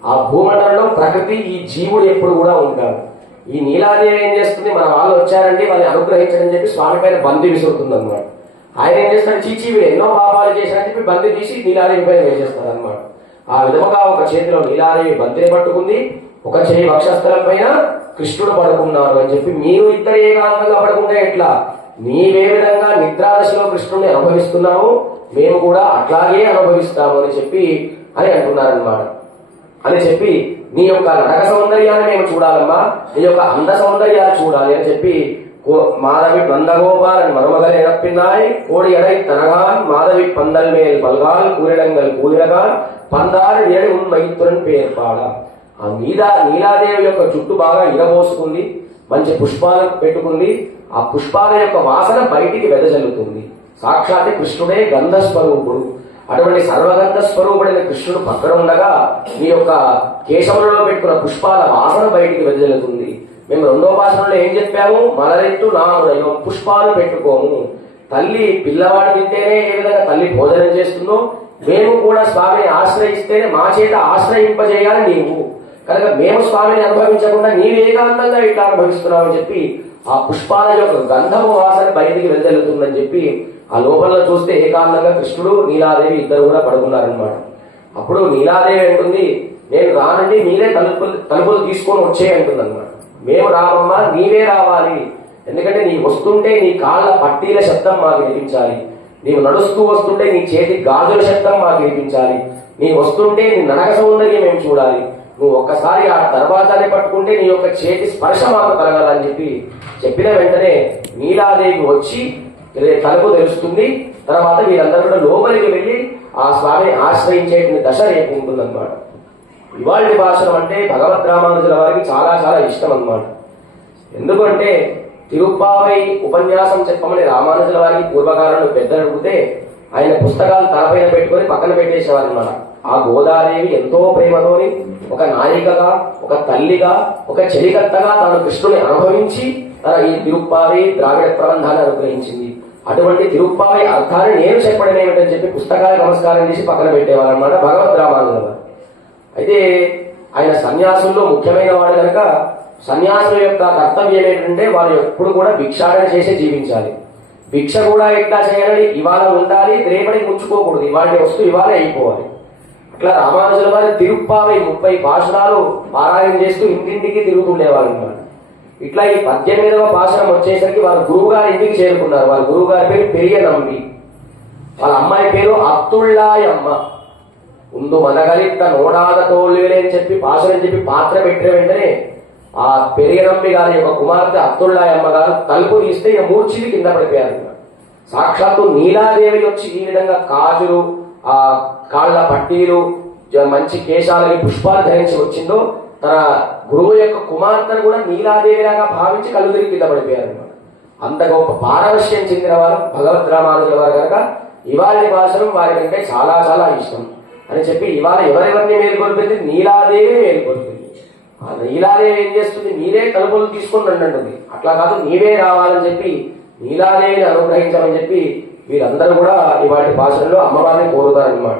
ఆ భూమండలంలో ప్రకృతి, ఈ జీవుడు ఎప్పుడు కూడా ఉంటాడు. ఈ నీలాదేవి ఏం చేస్తుంది? మన వాళ్ళు వచ్చారంటే వాళ్ళని అనుగ్రహించడని చెప్పి స్వామి పైన బంతి విసురుతుంది అనమాట. ఆయన ఏం చేస్తాడు? చీచి వీడు ఎన్నో పాపాలు చేశారని చెప్పి బంతి తీసి నీలాదేవి పైన వేసేస్తారు అనమాట. ఆ విధముగా ఒక చేతిలో నీలాదేవి బంతిని పట్టుకుంది, ఒక చేయి వక్షస్థలం పైన కృష్ణుడు పడుకున్నారు అని చెప్పి మీరు ఇద్దరు ఏకాంతంగా పడుకుంటే ఎట్లా? నీవే విధంగా నిద్రాదశలో కృష్ణుడిని అనుభవిస్తున్నావు, మేము కూడా అట్లాగే అనుభవిస్తాము అని అంటున్నారనమాట. అని చెప్పి నీ యొక్క నడక సౌందర్యాన్ని మేము చూడాలమ్మా, నీ యొక్క అంద సౌందర్యాన్ని చూడాలి అని చెప్పి మాధవి నందగోపాలని మరుమగలే నప్పినాయి కోడి ఎడై తనగాన్ మాధవి పందల్మేల్ పల్గాల్ కూరడంగల్ కూరగాన్ పందారు ఏడు ఉన్మైత్తురని పేర్పాడ. ఆ నీలాదేవి యొక్క జుట్టు బాగా ఇరబోసుకుంది, మంచి పుష్పాలు పెట్టుకుంది. ఆ పుష్పాల యొక్క వాసన బయటికి వెదజల్లుతుంది. సాక్షాత్ కృష్ణుడే గంధ స్వరూపుడు. అటువంటి సర్వగంధ స్వరూపుడైన కృష్ణుడు పక్కన ఉండగా నీ యొక్క కేశములలో పెట్టుకున్న పుష్పాల వాసన బయటికి వెదజల్లుతుంది. మేము రెండో భాషలో ఏం చెప్పాము? మలరెట్టు నాముడయం పుష్పాలు పెట్టుకోము. తల్లి పిల్లవాడు తింటేనే ఏ విధంగా తల్లి భోజనం చేస్తుందో మేము కూడా స్వామిని ఆశ్రయిస్తేనే మా చేత ఆశ్రయింపజేయాలి నీవు. కనుక మేము స్వామిని అనుభవించకుండా నీవు ఏకాంతంగా ఇట్లా అనుభవిస్తున్నావు అని చెప్పి ఆ పుష్పాల యొక్క గంధము వాసన బయటికి వెదజల్లుతుందని చెప్పి ఆ లోపల చూస్తే ఏకాంతంగా కృష్ణుడు నీలాదేవి ఇద్దరు కూడా పడుకున్నారనమాట. అప్పుడు నీలాదేవి అంటుంది, నేను రానండి, మీరే తలుపులు తీసుకొని వచ్చే అంటుంది అనమాట. మేము రామమ్మా, నీవే రావాలి. ఎందుకంటే నీ వస్తుంటే నీ కాళ్ళ పట్టీల శబ్దం మాకు వినిపించాలి, నీవు నడుస్తూ వస్తుంటే నీ చేతి గాజుల శబ్దం మాకు వినిపించాలి, నీ వస్తుంటే నీ నడక సౌందర్యం మేము చూడాలి, నువ్వు ఒక్కసారి ఆ దర్వాజాన్ని పట్టుకుంటే నీ యొక్క చేతి స్పర్శ మాకు కలగాలని చెప్పిన వెంటనే నీలాదేవి వచ్చి తలుపు తెలుస్తుంది. తర్వాత వీరందరూ కూడా లోపలికి వెళ్లి ఆ స్వామిని ఆశ్రయించేటువంటి దశ రేపు ఉంటుందన్నమాట. ఇవాళ భాషణం అంటే భగవద్ రామానుజుల వారికి చాలా చాలా ఇష్టం అన్నమాట. ఎందుకంటే తిరుప్పావై ఉపన్యాసం చెప్పమని రామానుజుల వారికి పూర్వకాలంలో పెద్దలు అడిగితే ఆయన పుస్తకాలు తలపైన పెట్టుకుని పక్కన పెట్టేసేవారు అన్నమాట. ఆ గోదాదేవి ఎంతో ప్రేమతోని ఒక నాయికగా, ఒక తల్లిగా, ఒక చెలికత్తగా తాను కృష్ణుని అనుభవించి తన ఈ తిరుప్పావై ద్రావిడ ప్రబంధాన్ని అనుగ్రహించింది. అటువంటి తిరుప్పావై అర్థాన్ని నేను చెప్పడం ఏమిటని చెప్పి పుస్తకాలకు నమస్కారం చేసి పక్కన పెట్టేవారు అన్నమాట భగవద్ రామానుజుల వారు. అయితే ఆయన సన్యాసుల్లో ముఖ్యమైన వాడు కనుక సన్యాసుల యొక్క కర్తవ్యం ఏంటంటే వారు ఎప్పుడు కూడా భిక్షాటన చేసే జీవించాలి. భిక్ష కూడా ఎట్లా చేయాలి, ఇవాళ ఉండాలి, రేపటికి ఉంచుకోకూడదు, ఇవాళ వస్తువు ఇవాళ అయిపోవాలి. అట్లా రామానుజుల వారి తిరుప్పావై 30 పాశురాలు పారాయణ చేస్తూ ఇంటింటికి తిరుగుతుండేవారు అన్నమాట. ఇట్లా ఈ 18వ పాశురం వచ్చేసరికి వారు గురువు గారి ఇంటికి చేరుకున్నారు. వారి గురువు గారి పేరు పెరియనంబి, వాళ్ళ అమ్మాయి పేరు అత్తుళ్ళాయమ్మ. ముందు మనగలిత్త నోడాద తోలువేలే అని చెప్పి పాశురం చెప్పి పాత్ర పెట్టిన వెంటనే ఆ పెరియనంబి గారి యొక్క కుమార్తె అత్తుళ్ళాయమ్మ గారు తలుపు తీస్తే ఇక మూర్చిది కింద పడిపోయారు. సాక్షాత్తు నీలాదేవి వచ్చి ఈ విధంగా కాజులు, ఆ కాళ్ళ పట్టీలు, మంచి కేశాలని పుష్పాలు ధరించి వచ్చిందో తన గురువు యొక్క కుమార్తెను కూడా నీలాదేవిలాగా భావించి కళ్ళు తిరిగి కింద పడిపోయారు. అంత గొప్ప పారవశ్యం చెందిన వారు భగవద్ రామానుజుల వారు కనుక ఇవాళ భాషను వారి కంటే చాలా చాలా ఇష్టం అని చెప్పి ఇవాళ ఎవరెవరిని మేలుకొల్పింది, నీలాదేవి మేలుకొల్పింది. ఆ నీలాదేవి ఏం చేస్తుంది, మీరే తలుపులు తీసుకుని రండి, అట్లా కాదు నీవే రావాలని చెప్పి నీలాదేవిని అనుగ్రహించమని చెప్పి వీరందరూ కూడా ఇవాటి భాషల్లో అమ్మవారిని కోరుతారన్నమాట.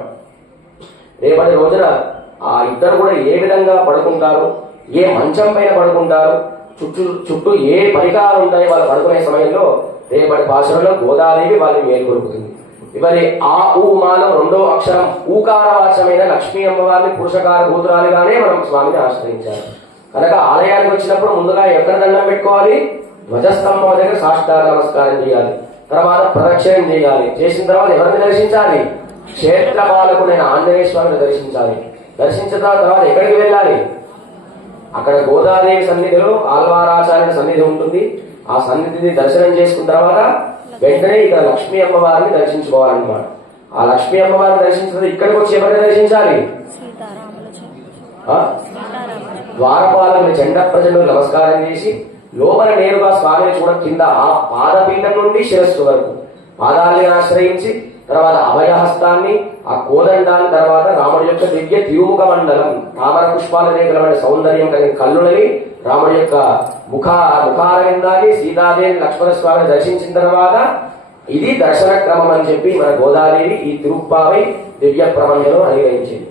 రేపటి రోజున ఆ ఇద్దరు కూడా ఏ విధంగా పడుకుంటారు, ఏ మంచం పైన పడుకుంటారు, చుట్టూ ఏ పరికరాలు ఉంటాయి వాళ్ళు పడుకునే సమయంలో రేపటి భాషలో గోదాదేవి వాళ్ళని మేలుకొల్పుతుంది. ఇవరి ఆ ఊ మానం 2వ అక్షరం ఊకారవాచమైన లక్ష్మీ అమ్మవారిని పురుషకార భూతురాలుగానే మనం స్వామిని ఆశ్రయించాలి. కనుక ఆలయానికి వచ్చినప్పుడు ముందుగా ఎక్కడ దండం పెట్టుకోవాలి, ధ్వజస్తంభం దగ్గర సాష్టాంగ నమస్కారం చేయాలి, తర్వాత ప్రదక్షిణం చేయాలి. చేసిన తర్వాత ఎవరిని దర్శించాలి, క్షేత్ర పాలకుడైన ఆంజనేయ స్వామిని దర్శించాలి. దర్శించిన తర్వాత ఎక్కడికి వెళ్ళాలి, అక్కడ గోదాదేవి సన్నిధిలో ఆల్వారాచార్య సన్నిధి ఉంటుంది. ఆ సన్నిధిని దర్శనం చేసుకున్న తర్వాత వెంటనే ఇక్కడ లక్ష్మీ అమ్మవారిని దర్శించుకోవాలన్నమాట. ఆ లక్ష్మీ అమ్మవారిని దర్శించిన ఇక్కడికి వచ్చి ఎవరిని దర్శించాలి, ద్వారపాలకుని చండ ప్రజలు నమస్కారం చేసి లోపల నేరుగా స్వామిని చూడ కింద ఆ పాదపీఠం నుండి శిరస్సు వరకు పాదాలని ఆశ్రయించి తర్వాత అభయహస్తాన్ని, ఆ కోదండాన్ని, తర్వాత రాముడి యొక్క దివ్య తిరుముఖ మండలం తామర పుష్పాల రేఖలమైన సౌందర్యం కలిగిన కళ్ళులని, రాముడి యొక్క ముఖారవిందాన్ని, సీతాదేవి లక్ష్మణ స్వామిని దర్శించిన తర్వాత ఇది దర్శన క్రమం అని చెప్పి మన గోదాదేవి ఈ తిరుప్పావై దివ్య ప్రబంధంలో అనుగ్రహించింది.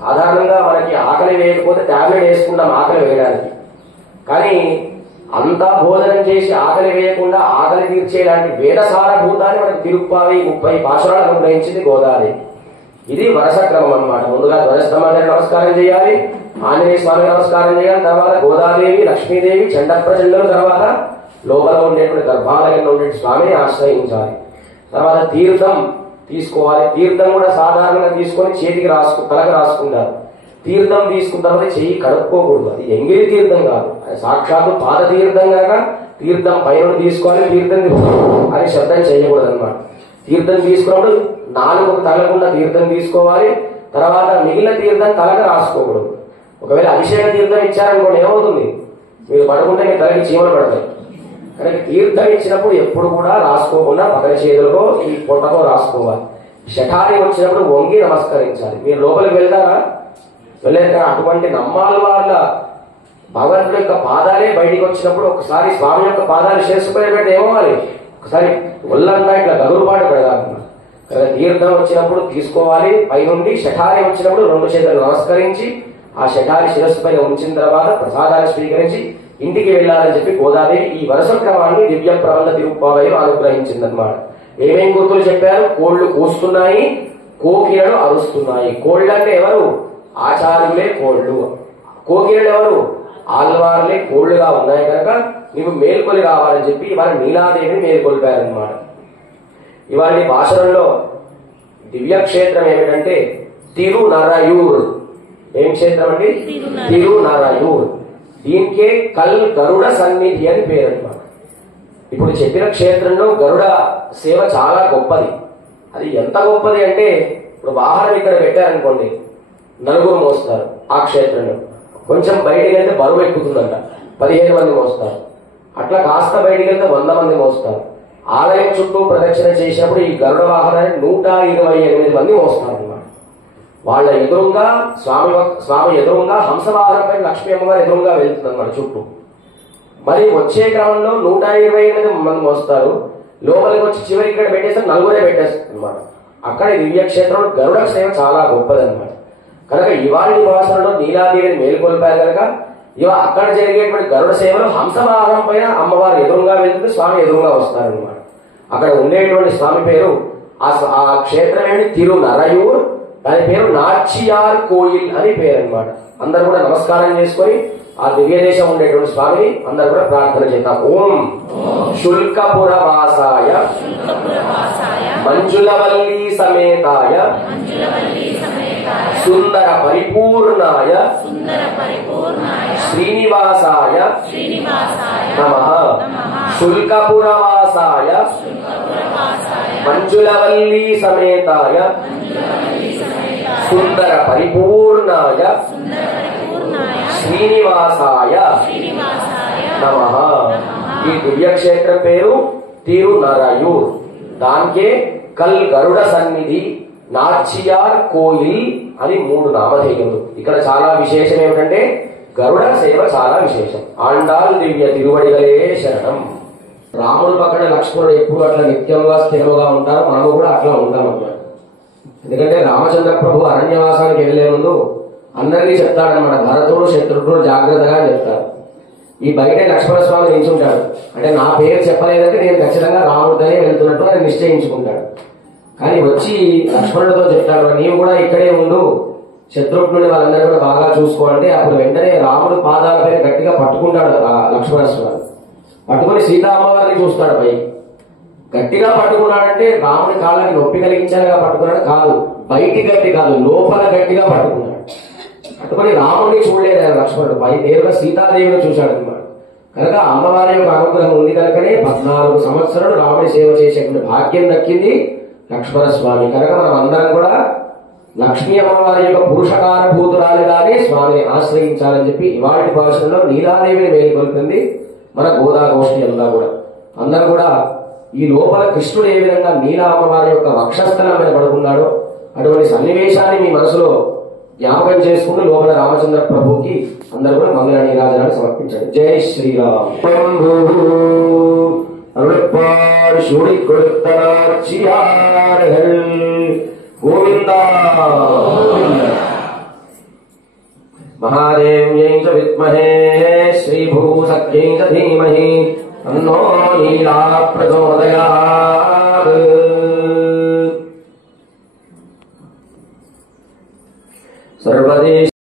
సాధారణంగా మనకి ఆకలి వేయకపోతే టాబ్లెట్ వేసుకుంటాం ఆకలి వేయడానికి, కానీ అంతా భోజనం చేసి ఆకలి వేయకుండా ఆకలి తీర్చేలాంటి వేదసారభూతాన్ని మనకు తిరుప్పావై 30 పాశురాలు అనుగ్రహించింది గోదాదేవి. ఇది వరుస క్రమం అన్నమాట. ముందుగా ధ్వజస్తంభానికి నమస్కారం చేయాలి, ఆంజనేయ స్వామికి నమస్కారం చేయాలి, తర్వాత గోదాదేవి, లక్ష్మీదేవి, చండ ప్రచండలు, తర్వాత లోపల ఉండేటువంటి గర్భాలయంలో ఉండే స్వామిని ఆశ్రయించాలి. తర్వాత తీర్థం తీసుకోవాలి. తీర్థం కూడా సాధారణంగా తీసుకొని చేతికి తలకు రాసుకుంటారు. తీర్థం తీసుకున్న తర్వాత చెయ్యి కడుక్కోకూడదు, అది ఎంగిలి తీర్థం కాదు, అది సాక్షాత్తు పాద తీర్థం కనుక తీర్థం పైన తీసుకోవాలి. తీర్థం అని శబ్దం చేయకూడదు అనమాట. తీర్థం తీసుకున్నప్పుడు 4 తలకుండా తీర్థం తీసుకోవాలి. తర్వాత మిగిలిన తీర్థం తలకు రాసుకోకూడదు. ఒకవేళ అభిషేక తీర్థం ఇచ్చారనుకోండి ఏమవుతుంది, మీరు పడుకుంటే మీ తలకి చీమలు పడతాయి. కనుక తీర్థం ఇచ్చినప్పుడు ఎప్పుడు కూడా రాసుకోకుండా పక్కన చేతులకో ఈ పొట్టకో రాసుకోవాలి. శఠారి వచ్చినప్పుడు వంగి నమస్కరించాలి. మీరు లోపలికి వెళ్తారా, వెళ్ళాక అటువంటి నమ్మాల వాళ్ళ భగవంతుడి యొక్క పాదాలే బయటికి వచ్చినప్పుడు ఒకసారి స్వామి యొక్క పాదాలు చేసుకునేటట్టు ఏమవ్వాలి, ఒకసారి ఒళ్ళంతా ఇట్లా గగురుపాటు పెడదాం. కదా తీర్థం వచ్చినప్పుడు తీసుకోవాలి పైనుండి. శఠారి వచ్చినప్పుడు 2 చేతులు నమస్కరించి ఆ శఠారి శిరస్సు పైన ఉంచిన తర్వాత ప్రసాదాన్ని స్వీకరించి ఇంటికి వెళ్లాలని చెప్పి గోదాదేవి ఈ వరుస క్రమాన్ని దివ్య ప్రబంధ తిరుప్పావైలో అనుగ్రహించిందన్నమాట. ఏమేం గుర్తులు చెప్పారు, కోళ్లు కూస్తున్నాయి, కోకిలలు అరుస్తున్నాయి. కోళ్ళు అంటే ఎవరు, ఆచార్యులే కోళ్లు. కోకిలలు ఎవరు, ఆళ్వారులే కోళ్లుగా ఉన్నాయి కనుక నీవు మేల్కొని రావాలని చెప్పి ఇవాళ నీలాదేవిని మేల్కొల్పారనమాట. ఇవాళ ఈ భాషలలో దివ్యక్షేత్రం ఏమిటంటే తిరునరయూర్. ఏం క్షేత్రం అండి, తిరునరయూర్. దీనికే కల్ గరుడ సన్నిధి అని పేరు అనమాట. ఇప్పుడు చెప్పిన క్షేత్రంలో గరుడ సేవ చాలా గొప్పది. అది ఎంత గొప్పది అంటే ఇప్పుడు వాహనం ఇక్కడ పెట్టారనుకోండి, 4 మోస్తారు. ఆ క్షేత్రంలో. కొంచెం బయటికి వెళ్తే బరువు ఎక్కుతుందంట, 15 మంది మోస్తారు. అట్లా కాస్త బయటికి వెళ్తే 100 మంది మోస్తారు. ఆలయం చుట్టూ ప్రదక్షిణ చేసినప్పుడు ఈ గరుడ వాహనాన్ని 128 మంది మోస్తారు అన్నమాట. వాళ్ళ ఎదురుగా స్వామి ఎదురుగా హంసవాహనంపై లక్ష్మీ అమ్మవారు ఎదురుగా వెళ్తుంది అన్నమాట చుట్టూ. మరి వచ్చే క్రమంలో 128 మంది మోస్తారు. లోపలికి వచ్చి చివరికి ఇక్కడ పెట్టేస్తారు, 4 పెట్టేస్తారు అనమాట. అక్కడ దివ్యక్షేత్రంలో గరుడ సేవ చాలా గొప్పదన్నమాట. కనుక ఇవాళ నివాసంలో నీలాదేవిని మేల్కొల్పారు కనుక అక్కడ జరిగేటువంటి గరుడ సేవలో హంసవాహనం పైన అమ్మవారు ఎదురుగా వెళ్తుంది, స్వామి ఎదురుగా వస్తారనమాట. అక్కడ ఉండేటువంటి స్వామి పేరు ఆ క్షేత్రం ఏంటి తిరునరయూర్, దాని పేరు నాచియార్ కోయిల్ అని పేరు అనమాట. అందరు కూడా నమస్కారం చేసుకొని ఆ దివ్య దేశం ఉండేటువంటి స్వామిని అందరు కూడా ప్రార్థన చేద్దాం. ఓం శుల్కపురవాసాయ మంజులవల్లి సమేతాయ సుందర పరిపూర్ణాయ శ్రీనివాసాయ నమః. శుల్కపురవాసాయ మంజులవల్లి సమేతాయ సుందర పరిపూర్ణాయ శ్రీనివాసాయ నమః. ఈ దివ్యక్షేత్రం పేరు తిరునరయూర్. దానికే కల్ గరుడ సన్నిధి, నాచియార్ కోయిల్ అని 3 నామధేయములు. ఇక్కడ చాలా విశేషం ఏమిటంటే గరుడ సేవ చాలా విశేషం. ఆండాల్ దివ్య తిరువడిగలే శరణం. రాముడు పక్కన లక్ష్మణుడు ఎప్పుడు అట్లా నిత్యంగా స్థిరముగా ఉంటారో మనము కూడా అట్లా ఉంటామన్నమాట. ఎందుకంటే రామచంద్ర ప్రభు అరణ్యవాసానికి వెళ్లే ముందు అందరికీ చెప్తాడనమాట, భరతుడు శత్రుఘ్నుడు జాగ్రత్తగా చెప్తారు. ఈ బయట లక్ష్మణ స్వామి నిల్చుంటాడు, అంటే నా పేరు చెప్పలేదంటే నేను ఖచ్చితంగా రాముడితోనే వెళ్తున్నట్టు ఆయన నిశ్చయించుకుంటాడు. కానీ వచ్చి లక్ష్మణుడితో చెప్తాడు, నీవు కూడా ఇక్కడే ఉండు, శత్రుఘ్నుడి వాళ్ళందరూ కూడా బాగా చూసుకోవాలంటే అప్పుడు వెంటనే రాముడు పాదాలపై గట్టిగా పట్టుకుంటాడు ఆ లక్ష్మణ స్వామి. పట్టుకుని సీతా అమ్మవారిని చూస్తాడు. పై గట్టిగా పట్టుకున్నాడంటే రాముడి కాళ్ళకి నొప్పి కలిగించాలిగా పట్టుకున్నాడు కాదు, బయటి గట్టి కాదు, లోపల గట్టిగా పట్టుకున్నాడు. పట్టుకుని రాముడిని చూడలేదు ఆయన లక్ష్మణుడు, పై నేరుగా సీతాదేవిని చూశాడు అనమాట. కనుక అమ్మవారి యొక్క అనుగ్రహం ఉంది కనుకనే 14 సంవత్సరాలు రాముడి సేవ చేసేటువంటి భాగ్యం దక్కింది లక్ష్మణ స్వామి. కనుక మనం అందరం కూడా లక్ష్మీ అమ్మవారి యొక్క పురుషకారభూతురాలుగానే స్వామిని ఆశ్రయించాలని చెప్పి ఇవాటి భాషలో నీలాదేవిని మేలుకొల్పింది మన గోదాగోష్ఠి అంతా కూడా. అందరూ కూడా ఈ లోపల కృష్ణుడు ఏ విధంగా నీలా అమ్మవారి యొక్క వక్షస్థలం మీద పడుకున్నాడో అటువంటి సన్నివేశాన్ని మీ మనసులో జ్ఞాపకం చేసుకుంటూ లోపల రామచంద్ర ప్రభుకి అందరూ కూడా మంగళ నీరాజనాన్ని సమర్పించాడు. జై శ్రీరామ్. அருள்பார் சூடி கொடுத்தனாச்சியார்கள் கோவிந்தா. महादेव्यै च विद्महे श्रीभूसख्यै च धीमहि तन्नो लीला प्रचोदयात्. सर्वदेश